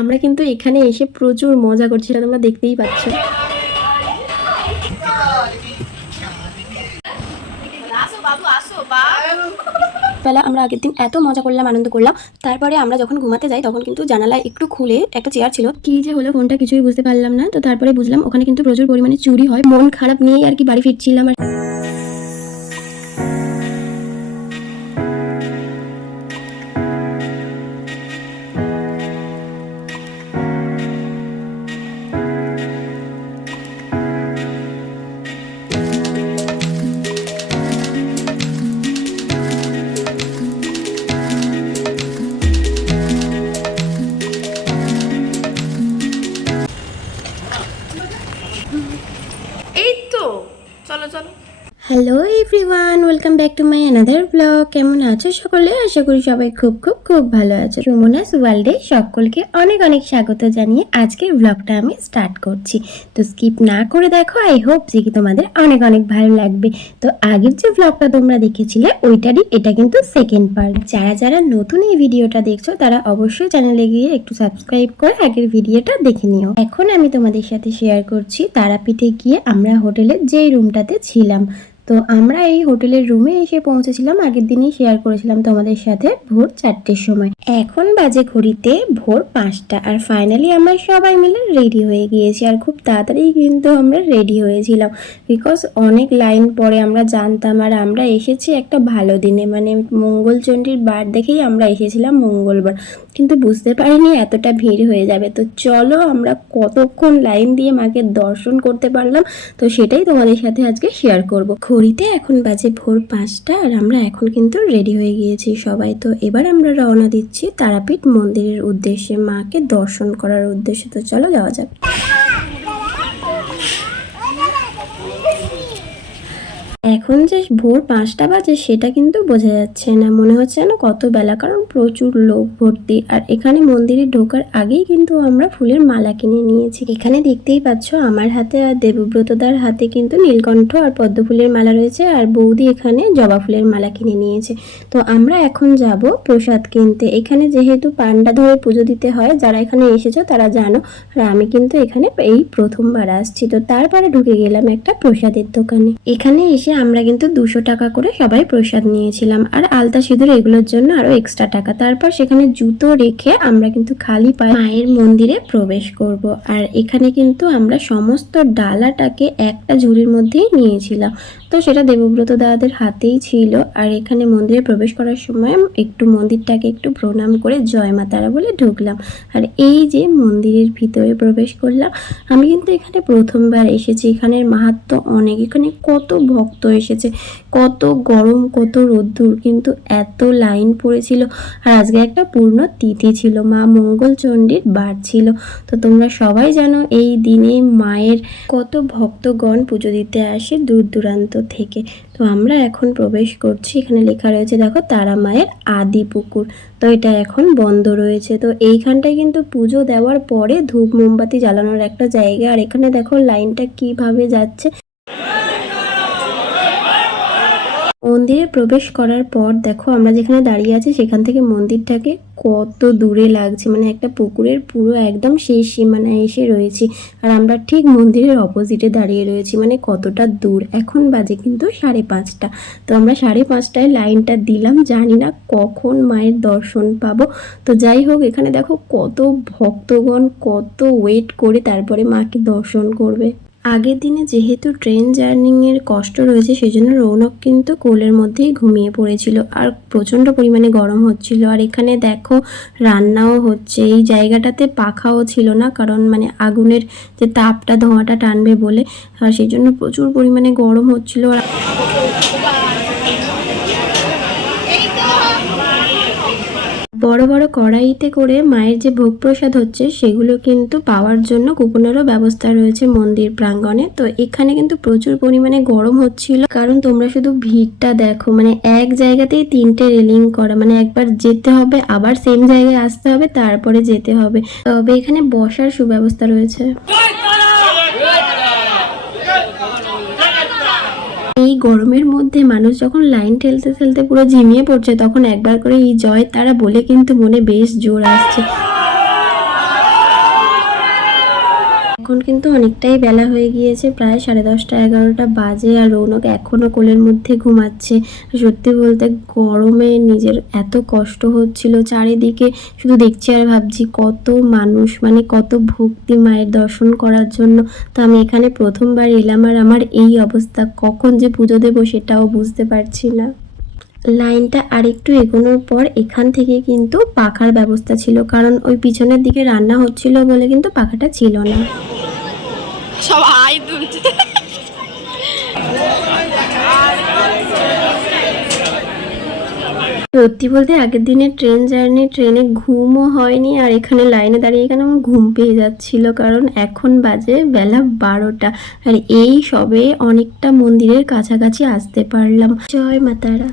আমরা কিন্তু এখানে এসে প্রচুর মজা করছি, সেটা তোমরা দেখতেই পাচ্ছ। বেলা, আমরা আগের দিন এত মজা করলাম, আনন্দ করলাম। তারপরে আমরা যখন ঘুমাতে যাই, তখন কিন্তু জানালায় একটু খুলে একটা চেয়ার ছিল। কি যে হলো ফোনটা কিছুই বুঝতে পারলাম না। তো তারপরে বুঝলাম, ওখানে কিন্তু প্রচুর পরিমাণে চুরি হয়। মন খারাপ নিয়েই আর কি বাড়ি ফিরছিলাম আর everyone welcome back to my another blog কেমন আছো সকলে? আশা করি সবাই খুব খুব খুব ভালো আছো। সুমনাস ওয়ার্ল্ডে সকলকে অনেক অনেক স্বাগত জানিয়ে আজকের ব্লগটা আমি স্টার্ট করছি। তো স্কিপ না করে দেখো আই হোপ যে কি তোমাদের অনেক অনেক ভালো লাগবে। তো আগের যে ব্লগটা তোমরা দেখেছিলে, ওইটারই এটা কিন্তু সেকেন্ড পার্ট যারা যারা নতুন এই ভিডিওটা দেখছ, তারা অবশ্যই চ্যানেলে গিয়ে একটু সাবস্ক্রাইব করে আগের ভিডিওটা দেখে নিও। এখন আমি তোমাদের সাথে শেয়ার করছি, তারাপীঠে গিয়ে আমরা হোটেলে যেই রুমটাতে ছিলাম। তো আমরা এই হোটেলের রুমে এসে পৌঁছেছিলাম। আগের দিনই শেয়ার করেছিলাম তোমাদের সাথে ভোর চারটের সময়। এখন বাজে ঘড়িতে ভোর পাঁচটা আর ফাইনালি আমরা সবাই মিলে রেডি হয়ে গিয়েছি আর খুব তাড়াতাড়ি কিন্তু আমরা রেডি হয়েছিলাম। বিকজ অনেক লাইন পরে আমরা জানতাম আর আমরা এসেছি একটা ভালো দিনে। মানে মঙ্গলচণ্ডীর বার দেখেই আমরা এসেছিলাম মঙ্গলবার। কিন্তু বুঝতে পারিনি, এতটা ভিড় হয়ে যাবে। তো চলো আমরা কতক্ষণ লাইন দিয়ে মাকে দর্শন করতে পারলাম, তো সেটাই তোমাদের সাথে আজকে শেয়ার করব। ঘড়িতে এখন বাজে ভোর পাঁচটা আর আমরা এখন কিন্তু রেডি হয়ে গিয়েছি সবাই। তো এবার আমরা রওনা দিচ্ছি তারাপীঠ মন্দিরের উদ্দেশ্যে, মাকে দর্শন করার উদ্দেশ্যে। তো চলো যাওয়া যাক। এখন যে ভোর পাঁচটা বাজে সেটা কিন্তু বোঝা যাচ্ছে না। মনে হচ্ছে না কত বেলা, কারণ প্রচুর লোক ভর্তি। আর এখানে মন্দিরে ঢোকার আগেই কিন্তু আমরা ফুলের মালা কিনে নিয়েছি। এখানে দেখতেই পাচ্ছ, আমার হাতে আর দেবব্রতদার হাতে কিন্তু নীলকণ্ঠ আর পদ্ম ফুলের মালা রয়েছে, আর বৌদি এখানে জবা ফুলের মালা কিনে নিয়েছে। তো আমরা এখন যাব প্রসাদ কিনতে। এখানে যেহেতু পান্ডা ধরে পুজো দিতে হয়, যারা এখানে এসেছ তারা জানো, আর আমি কিন্তু এখানে এই প্রথমবার আসছি। তো তারপরে ঢুকে গেলাম একটা প্রসাদের দোকানে। এখানে এসে আমরা কিন্তু দুশো টাকা করে সবাই প্রসাদ নিয়েছিলাম। আর আলতা সিঁদুর এগুলোর জন্য আরও এক্সট্রা টাকা। তারপর সেখানে জুতো রেখে আমরা কিন্তু খালি পায়ে মায়ের মন্দিরে প্রবেশ করব। আর এখানে কিন্তু আমরা সমস্ত ডালাটাকে একটা ঝুড়ির মধ্যেই নিয়েছিলাম। তো সেটা দেবব্রত দাদাদের হাতেই ছিল। আর এখানে মন্দিরে প্রবেশ করার সময় একটু মন্দিরটাকে একটু প্রণাম করে জয় মা তারা বলে ঢুকলাম। আর এই যে মন্দিরের ভিতরে প্রবেশ করলাম, আমি কিন্তু এখানে প্রথমবার এসেছি। এখানের মাহাত্ম অনেক। এখানে কত ভক্ত এসেছে। কত গরম, কত রোদ্দুর, কিন্তু এত লাইন পড়েছিল। আর আজকে একটা পূর্ণ তিথি ছিল, মা মঙ্গল মঙ্গলচণ্ডীর বার ছিল। তো তোমরা সবাই জানো, এই দিনে মায়ের কত ভক্তগণ পুজো দিতে আসে দূর দূরান্ত থেকে। তো আমরা এখন প্রবেশ করছি, এখানে লেখা রয়েছে, দেখো, তারা মায়ের আদি পুকুর। তো এটা এখন বন্ধ রয়েছে। তো এইখানটায় কিন্তু পুজো দেওয়ার পরে ধূপ মোমবাতি জ্বালানোর একটা জায়গা। আর এখানে দেখো লাইনটা কীভাবে যাচ্ছে। মন্দিরে প্রবেশ করার পর দেখো আমরা যেখানে দাঁড়িয়ে আছি, সেখান থেকে মন্দিরটাকে কত দূরে লাগছে। মানে একটা পুকুরের পুরো একদম শেষ সীমানায় এসে রয়েছি। আর আমরা ঠিক মন্দিরের অপোজিটে দাঁড়িয়ে রয়েছি। মানে কতটা দূর। এখন বাজে কিন্তু সাড়ে পাঁচটা। তো আমরা সাড়ে পাঁচটায় লাইনটা দিলাম। জানি না কখন মায়ের দর্শন পাবো। তো যাই হোক, এখানে দেখো কত ভক্তগণ, কত ওয়েট করে তারপরে মাকে দর্শন করবে। আগের দিনে যেহেতু ট্রেন জার্নিংয়ের কষ্ট রয়েছে, সেজন্য রৌনক কিন্তু কোলের মধ্যেই ঘুমিয়ে পড়েছিল। আর প্রচণ্ড পরিমাণে গরম হচ্ছিল। আর এখানে দেখো, রান্নাও হচ্ছে। এই জায়গাটাতে পাখাও ছিল না, কারণ মানে আগুনের যে তাপটা, ধোঁয়াটা টানবে বলে। আর সেই জন্য প্রচুর পরিমাণে গরম হচ্ছিল। আর বড় বড় কড়াইতে করে মায়ের যে ভোগ প্রসাদ হচ্ছে, সেগুলো কিন্তু পাওয়ার জন্য কুপনেরও ব্যবস্থা রয়েছে মন্দির প্রাঙ্গণে। তো এখানে কিন্তু প্রচুর পরিমাণে গরম হচ্ছিল। কারণ তোমরা শুধু ভিড়টা দেখো মানে এক জায়গাতেই তিনটে রেলিং করা মানে একবার যেতে হবে, আবার সেম জায়গায় আসতে হবে, তারপরে যেতে হবে। তবে এখানে বসার সুব্যবস্থা রয়েছে। এই গরমের মধ্যে মানুষ যখন লাইন ঠেলতে ঠেলতে পুরো ঝিমিয়ে পড়ছে, তখন একবার করে এই জয় তারা বলে কিন্তু মনে বেশ জোর আসছে। এখন কিন্তু অনেকটাই বেলা হয়ে গিয়েছে, প্রায় সাড়ে দশটা, এগারোটা বাজে আর রৌনক এখনও কোলের মধ্যে ঘুমাচ্ছে। সত্যি বলতে গরমে নিজের এত কষ্ট হচ্ছিল চারিদিকে, শুধু দেখছি আর ভাবছি কত মানুষ মানে কত ভক্তি মায়ের দর্শন করার জন্য। তো আমি এখানে প্রথমবার এলাম আর আমার এই অবস্থা, কখন যে পুজো দেবো সেটাও বুঝতে পারছি না। লাইনটা আরেকটু এগোনোর পর এখান থেকে কিন্তু পাখার ব্যবস্থা ছিল, কারণ ওই পিছনের দিকে রান্না হচ্ছিল বলে কিন্তু পাখাটা ছিল না। সব হাই তুলছে। সত্যি বলতে আগের দিনে ট্রেন জার্নি ট্রেনে ঘুমও হয়নি আর এখানে লাইনে দাঁড়িয়ে এখানে আমার ঘুম পেয়ে যাচ্ছিল? কারণ এখন বাজে বেলা বারোটা আর এই সবে অনেকটা মন্দিরের কাছাকাছি আসতে পারলাম। জয় মাতারা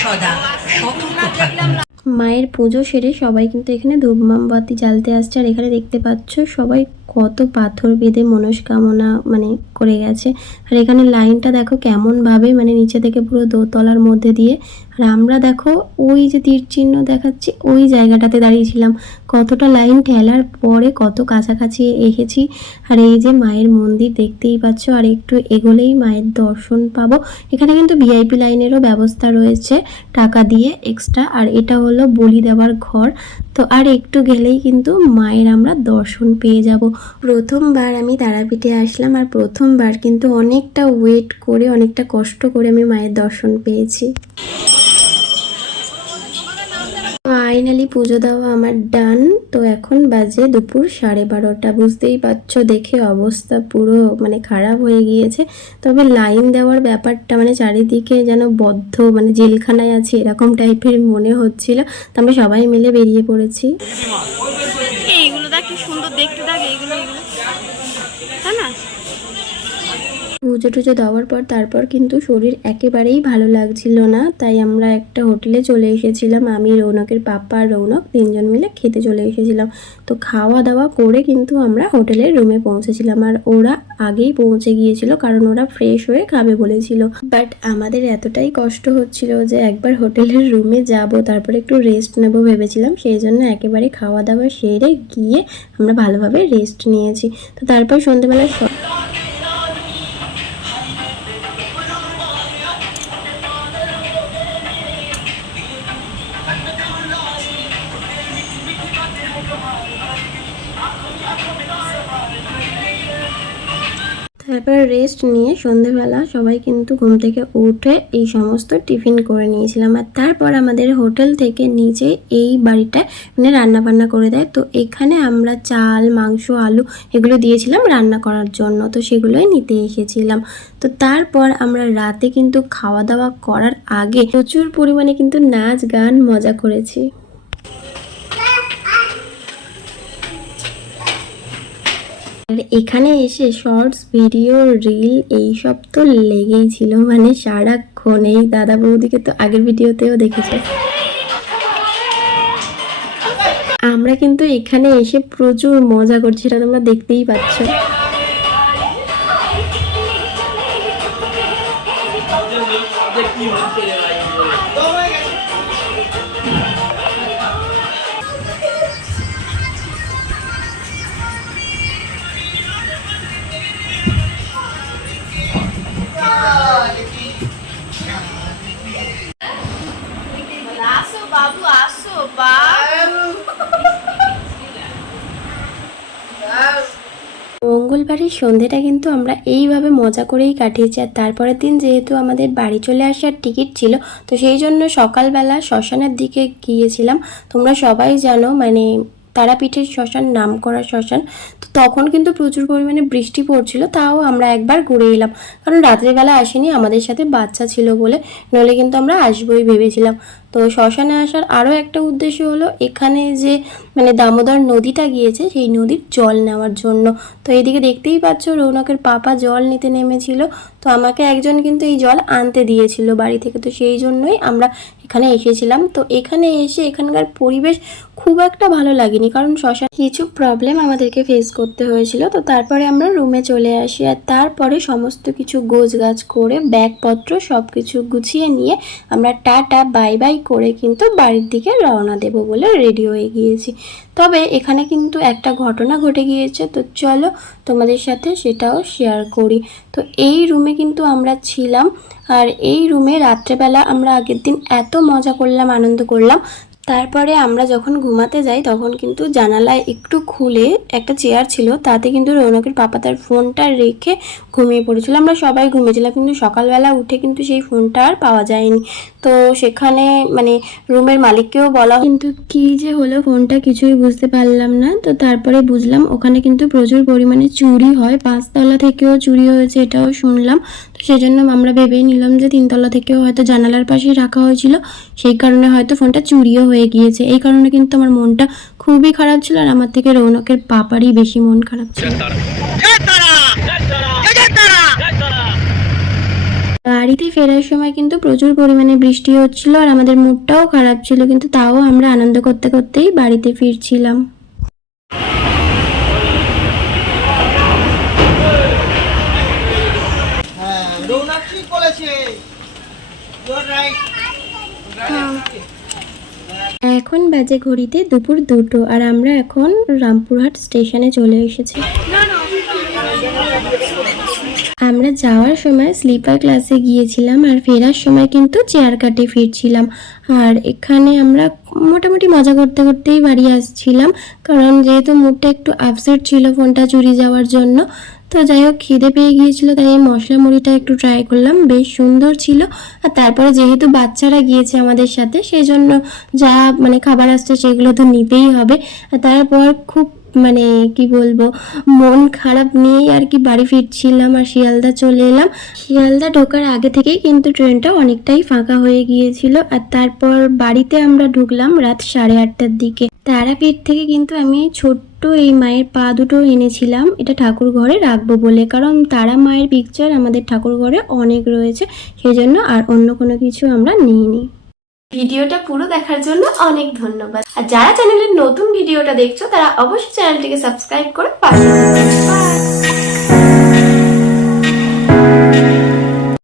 সদা সতর্ক থাকুন। মায়ের পুজো সেরে সবাই কিন্তু এখানে ধূপ মোমবাতি জ্বালতে আসছে। আর এখানে দেখতে পাচ্ছ সবাই কত পাথর বেঁধে মনস্কামনা মানে করে গেছে। আর এখানে লাইনটা দেখো কেমনভাবে মানে নিচে থেকে পুরো দোতলার মধ্যে দিয়ে আর আমরা দেখো ওই যে তীর চিহ্ন দেখাচ্ছি, ওই জায়গাটাতে দাঁড়িয়েছিলাম। কতটা লাইন ঠেলার পরে কত কাছাকাছি এসেছি। আর এই যে মায়ের মন্দির দেখতেই পাচ্ছ, আর একটু এগোলেই মায়ের দর্শন পাবো। এখানে কিন্তু ভিআইপি লাইনেরও ব্যবস্থা রয়েছে টাকা দিয়ে এক্সট্রা আর এটা হলো বলি দেওয়ার ঘর। তো আর একটু গেলেই কিন্তু মায়ের আমরা দর্শন পেয়ে যাব। প্রথমবার আমি তারাপীঠে আসলাম, আর প্রথমবার কিন্তু অনেকটা ওয়েট করে, অনেকটা কষ্ট করে আমি মায়ের দর্শন পেয়েছি। ফাইনালি পুজো দেওয়া আমার ডান। তো এখন বাজে দুপুর সাড়ে বারোটা। বুঝতেই পারছ, দেখে অবস্থা পুরো মানে খারাপ হয়ে গিয়েছে। তবে লাইন দেওয়ার ব্যাপারটা মানে চারিদিকে যেন বদ্ধ মানে জেলখানায় আছে, এরকম টাইপের মনে হচ্ছিল। তো আমরা সবাই মিলে বেরিয়ে পড়েছি। এইগুলো দেখ সুন্দর দেখতে দেখ এইগুলো এইগুলো তাই না পুজো টুজো দেওয়ার পর তারপর কিন্তু শরীর একেবারেই ভালো লাগছিল না। তাই আমরা একটা হোটেলে চলে এসেছিলাম। আমি, রৌনকের পাপ্পা আর রৌনক তিনজন মিলে খেতে চলে এসেছিলাম। তো খাওয়া দাওয়া করে কিন্তু আমরা হোটেলের রুমে পৌঁছেছিলাম। আর ওরা আগেই পৌঁছে গিয়েছিল, কারণ ওরা ফ্রেশ হয়ে খাবে বলেছিল। বাট আমাদের এতটাই কষ্ট হচ্ছিল যে একবার হোটেলের রুমে যাব, তারপরে একটু রেস্ট নেব ভেবেছিলাম। সেই জন্য একেবারে খাওয়া দাওয়া সেরে গিয়ে আমরা ভালোভাবে রেস্ট নিয়েছি। তো তারপর সন্ধ্যেবেলা তারপর রেস্ট নিয়ে সন্ধেবেলা সবাই কিন্তু ঘুম থেকে উঠে এই সমস্ত টিফিন করে নিয়েছিলাম। আর তারপর আমাদের হোটেল থেকে নিচে এই বাড়িটায় মানে রান্না বান্না করে দেয়। তো এখানে আমরা চাল, মাংস, আলু এগুলো দিয়েছিলাম রান্না করার জন্য। তো সেগুলোই নিতে এসেছিলাম। তো তারপর আমরা রাতে কিন্তু খাওয়া দাওয়া করার আগে প্রচুর পরিমাণে কিন্তু নাচ গান মজা করেছি। আর এখানে এসে শর্টস ভিডিও রিল এইসব তো লেগেই ছিল। মানে সারাক্ষণ এই দাদা বৌদিকে তো আগের ভিডিওতেও দেখেছে। আমরা কিন্তু এখানে এসে প্রচুর মজা করছি, এটা তোমরা দেখতেই পাচ্ছ। মঙ্গলবারের সন্ধেটা কিন্তু আমরা এইভাবে মজা করেই কাটিয়েছি। আর তারপরের দিন যেহেতু আমাদের বাড়ি চলে আসার টিকিট ছিল, তো সেই জন্য সকালবেলা শ্মশানের দিকে গিয়েছিলাম। তোমরা সবাই জানো মানে তারাপীঠের শ্মশান নাম করা শ্মশান, তো তখন কিন্তু প্রচুর পরিমাণে বৃষ্টি পড়ছিল, তাও আমরা একবার ঘুরে এলাম। কারণ রাত্রেবেলা আসেনি, আমাদের সাথে বাচ্চা ছিল বলে, নইলে কিন্তু আমরা আসবোই ভেবেছিলাম। তো শ্মশানে আসার আরও একটা উদ্দেশ্য হলো এখানে যে মানে দামোদর নদীটা গিয়েছে, সেই নদীর জল নেওয়ার জন্য। তো এদিকে দেখতেই পাচ্ছ রৌনকের পাপা জল নিতে নেমেছিল। তো আমাকে একজন কিন্তু এই জল আনতে দিয়েছিল বাড়ি থেকে। তো সেই জন্যই আমরা এখানে এসেছিলাম। তো এখানে এসে এখানকার পরিবেশ খুব একটা ভালো লাগেনি। কারণ শ্মশান কিছু প্রবলেম আমাদেরকে ফেস করতে হয়েছিল। তো তারপরে আমরা রুমে চলে আসি আর তারপরে সমস্ত কিছু গোছ গাছ করে, ব্যাগপত্র সব কিছু গুছিয়ে নিয়ে আমরা টাটা বাই বাই করে কিন্তু বাড়ির দিকে রওনা দেব বলে রেডি হয়ে গিয়েছি। তবে এখানে কিন্তু একটা ঘটনা ঘটে গিয়েছে, তো চলো তোমাদের সাথে সেটাও শেয়ার করি। তো এই রুমে কিন্তু আমরা ছিলাম, আর এই রুমে রাত্রেবেলা আমরা আগের দিন এত মজা করলাম, আনন্দ করলাম। তারপরে আমরা যখন ঘুমাতে যাই, তখন কিন্তু জানালায় একটু খুলে একটা চেয়ার ছিল, তাতে কিন্তু রৌনকের পাপা তার ফোনটা রেখে ঘুমিয়ে পড়েছিল। আমরা সবাই ঘুমিয়েছিলাম, কিন্তু সকালবেলা উঠে কিন্তু সেই ফোনটা আর পাওয়া যায়নি। তো সেখানে মানে রুমের মালিককেও বলা কিন্তু কি যে হলো ফোনটা কিছুই বুঝতে পারলাম না। তো তারপরে বুঝলাম ওখানে কিন্তু প্রচুর পরিমাণে চুরি হয়। পাঁচতলা থেকেও চুরি হয়েছে এটাও শুনলাম। তো সেজন্য আমরা ভেবেই নিলাম যে তিনতলা থেকেও হয়তো জানালার পাশেই রাখা হয়েছিল। সেই কারণে হয়তো ফোনটা চুরিও হয়ে গিয়েছে। এই কারণে কিন্তু আমার মনটা খুবই খারাপ ছিল আর আমার থেকে রৌনকের পাপারই বেশি মন খারাপ ছিল। বাড়িতে ফেরার সময় কিন্তু প্রচুর পরিমাণে বৃষ্টি হচ্ছিল আর আমাদের মুডটাও খারাপ ছিল কিন্তু তাও আমরা আনন্দ করতে করতেই বাড়িতে ফিরছিলাম। হ্যাঁ রাইট এখন বাজে ঘড়িতে দুপুর দুটো আর আমরা এখন রামপুরহাট স্টেশনে চলে এসেছি। আমরা যাওয়ার সময় স্লিপার ক্লাসে গিয়েছিলাম আর ফেরার সময় কিন্তু চেয়ার কাটে ফিরছিলাম। আর এখানে আমরা মোটামুটি মজা করতে করতেই বাড়ি আসছিলাম, কারণ যেহেতু মুডটা একটু আপসেট ছিল ফোনটা চুরি যাওয়ার জন্য, তো যাই হোক খিদে পেয়ে গিয়েছিল, তাই এই মশলা মুড়িটা একটু ট্রাই করলাম, বেশ সুন্দর ছিল। আর তারপরে যেহেতু বাচ্চারা গিয়েছে আমাদের সাথে সেই জন্য যা মানে খাবার আসছে সেগুলো তো নিতেই হবে। আর তারপর খুব মানে কি বলব, মন খারাপ নিয়েই আর কি বাড়ি ফিরছিলাম আর শিয়ালদা চলে এলাম। শিয়ালদা ঢোকার আগে থেকেই কিন্তু ট্রেনটা অনেকটাই ফাঁকা হয়ে গিয়েছিল আর তারপর বাড়িতে আমরা ঢুকলাম রাত সাড়ে আটটার দিকে। তারাপীঠ থেকে কিন্তু আমি ছোট্ট এই মায়ের পা দুটো এনেছিলাম, এটা ঠাকুর ঘরে রাখব বলে। কারণ তারা মায়ের পিকচার আমাদের ঠাকুর ঘরে অনেক রয়েছে, সেজন্য আর অন্য কোনো কিছু আমরা নিইনি। ভিডিওটা পুরো দেখার জন্য অনেক ধন্যবাদ আর যারা চ্যানেলের নতুন ভিডিওটা দেখছ, তারা অবশ্যই চ্যানেলটিকে সাবস্ক্রাইব করে পাশে!